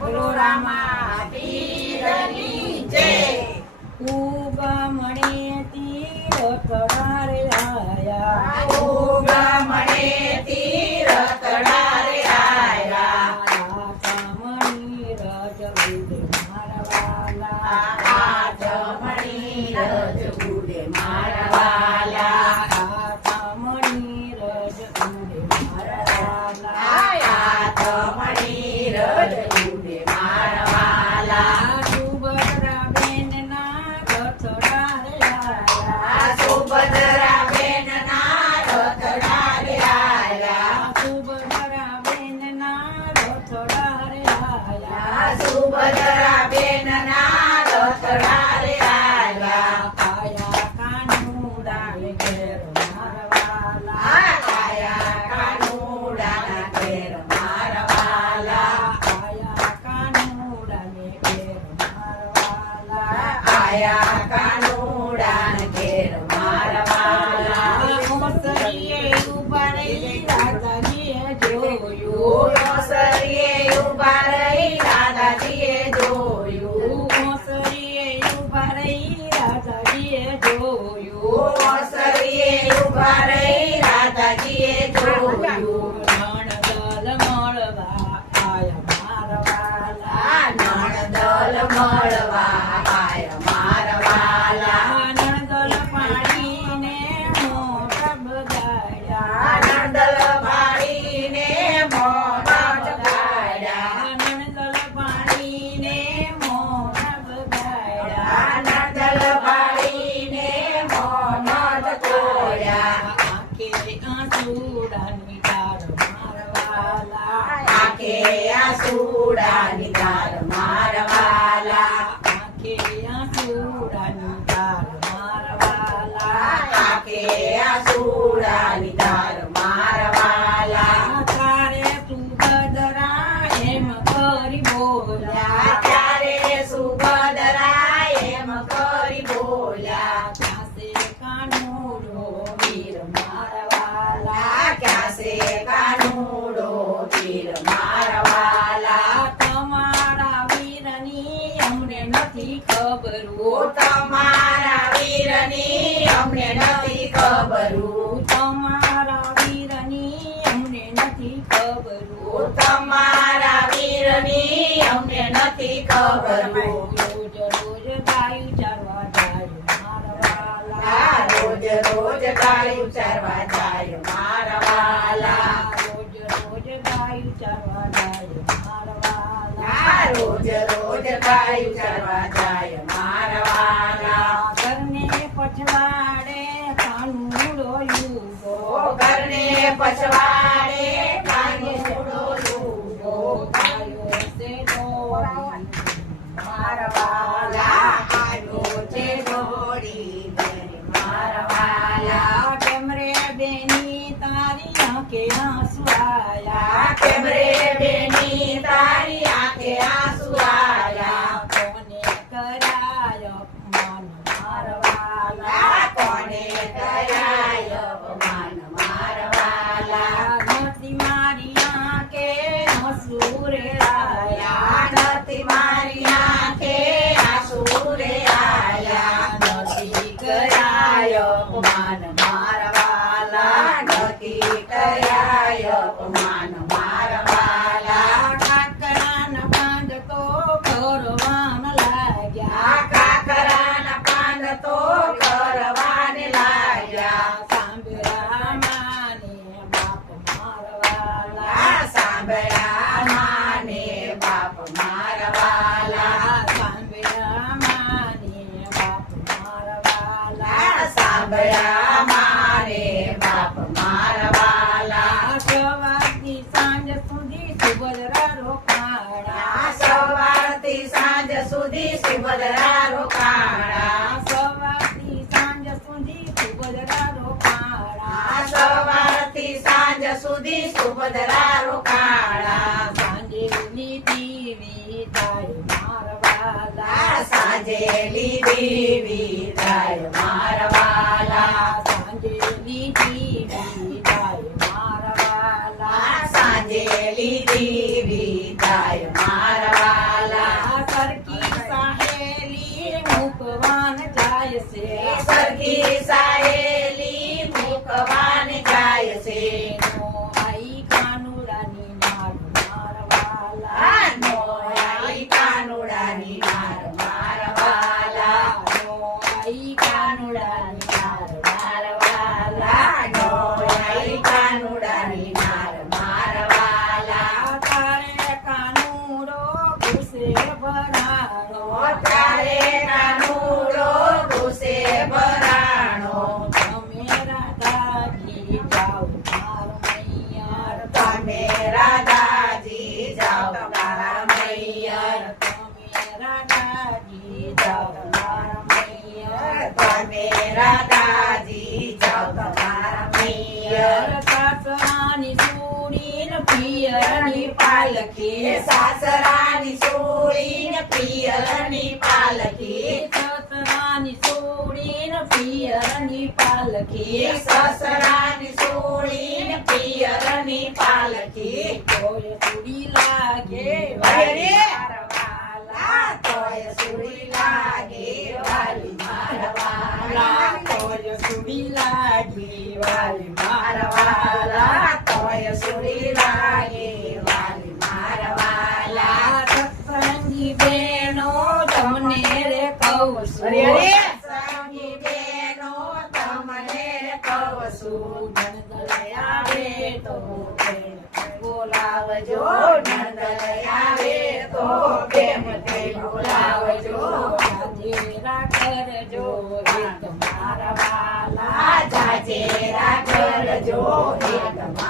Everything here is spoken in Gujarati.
બોલો રામા પીરની જય. ઉગમણે તીરથડા રે આયા, ઉગમણે તીરથડા રે આયા, આચમણી રજ ઉડે મારા વાલા, આચમણી રજ ઉડે મારા વાલા, આચમણી રજ ઉડે મારા વાલા, આચમણી રજ ઉડે મારા વાલા. સુભદ્રાબેન ના રથડા રે આયા, સુભદ્રાબેન ના રથડા રે આયા, સુભદ્રાબેન ના રથડા સુભદ્રાબેન ના રથડા રે આયા, રે આયા. આયા કાનુડા ને ઘેર મારા વાલા, આયા કાનુડાના ઘેર મારા વાલા, આયા કાનુડા ને ઘેર મારા વાલા, આયા કાનુડાના ઘેર મારા વાલા. ઓસરીએ ઉભા રહી રાધાજીએ જોયું, ઓસરીએ ઊભા રહી દાદાજીએ જોયું, ઓસરીએ ઉભા રહી રાધાજીએ જોયું, ઓસરીએ ઊભા રહી દાદાજીએ જોયું. નણદલ મળવા આયા મારા વાલા, નણદલ મળવા આયા મારા વાલા, નણદલ પાણીને મોઢા બગાડ્યા, નણદલ પાડીને મોઢા બગાડ્યા, નણદલ પાણીને મોઢા બગાડ્યા, નણદલ પાડીને મોઢા તોડ્યા. આંખે આંસુડાની ધાર મારા વાલા, આંખે આંસુડાની ધાર મારા વાલા, આંખે આંસુડાની ધાર મારા વાલા, આંખે આંસુડાની ધાર મારા વાલા. તારે સુભદ્રા એમ કરી બોલ્યા, ત્યારે સુભદ્રા એમ કરી બોલ્યા, કાસે કાનુડો વીર મારા વાલા, ક્યાં છે કાનુડો વીર મારા વાલા. તમારા વીરની અમને નથી ઓ ખબરું, તમારા વીરની અમને નથી ખબરું, તમારા વીરની અમને નથી ઓ ખબરું, તમારા વીરની અમને નથી ખબરું. રોજ રોજ ગાયું ચારવા જાય મારા વાલા, રોજ રોજ ગાયું ચરવા જાય મારા વાલા, રોજ રોજ ગાયું ચારવા જાય મારા વાલા, રોજ રોજ ગાયું ચરવા જાય મારા વાલા. ઘરને પછવાડે કાનુડો યુગો, ઘરને પછવાડે કાનુડો યુગો, ગાયો છે દોડી મારા વાલા, આવ્યો છે દોડી મારા વાલા. કેમ રે બેની તારી આંખે આંસુ આયા, કેમ રે બેની તારી આંખે આંસુ આયા, કોને કરાય અપમાન મારા વાલા, કોને કરાય અપમાન મારા વાલા. નથી મારી આંખે આંસુ રે આયા, નથી મારી આંખે આંસુ રે આયા, નથી કરાય અપમાન મારા વાલા, નથી કરાય અપમાન મારા વાલા. કાકરાના પાંદ તો કરવાન લાગ્યા, કાકરાના પાન તો કરવાને લાગ્યા, સાંભળ્યા માને બાપ મારા વાલા, સાંભળ્યા માને બાપ મારા વાલા, સાંભળ્યા માને બાપ મારા વાલા, સાંભળ્યા માને બાપ મારા વાલા. સવારથી સાંજ સુધી સુભદ્રા રોકાણા, સવારથી સાંજ સુધી સુભદ્રા રોકાણા, સવારથી સાંજ સુધી સુભદ્રા રોકાણા, સવારથી સાંજ સુધી સુભદ્રા રોકાણા. સાંજે લીધી વિદાય મારા વાલા, સાંજે લીધી વિદાય મારા વાલા, સાંજે લીધી વિદાય મારા વાલા, સાંજે લીધી વિદાય મારા વાલા. સખી સાહેલી મૂકવાને જાય છે નો આઈ કાનુડાની માર મારવાલા આનો આઈ કાનુડાની માર મારવાલા નો આઈ કાનુડાની માર મારવાલા નો આઈ કાનુડાની માર મારવાલા તારે કાનુડો ઘૂસે ભરાણો તારે કાનુડો ઘૂસે ભરાણો તમે રાધાજી જાઓ માર મૈયાર તમે રાધાજી જાઓ તમારા મૈયર તમે રાધાજી જાઓ માર મૈયાર તમે રાધાજી જાઓ તમારા મૈયર સાસરાની સુડી ને પિયરની પાલકી સાસરાની સોળી ને પિયરની પાલકી સસરાની સુડી ને પિયરની પાલકી સસરાની સોળી ને પિયરની પાલકી તોય સુડી લાગે વાલી મારવાલા તોય સુરી લાગે વાલી મારવાલા તોય સુડી લાગે વાલી મારવાલા તોય સુરી લાગે વાલી મારવાલા સત્સંગી બેનો તમને રે કહું છું સંગી બેનો તમને કહું છું નંદલ આવે તો બોલાવજો નંદલ આવે તો પ્રેમથી બોલાવજો જાજેરા કરજો રે તમારા વાલા જાજેરા કરજો હે તમારા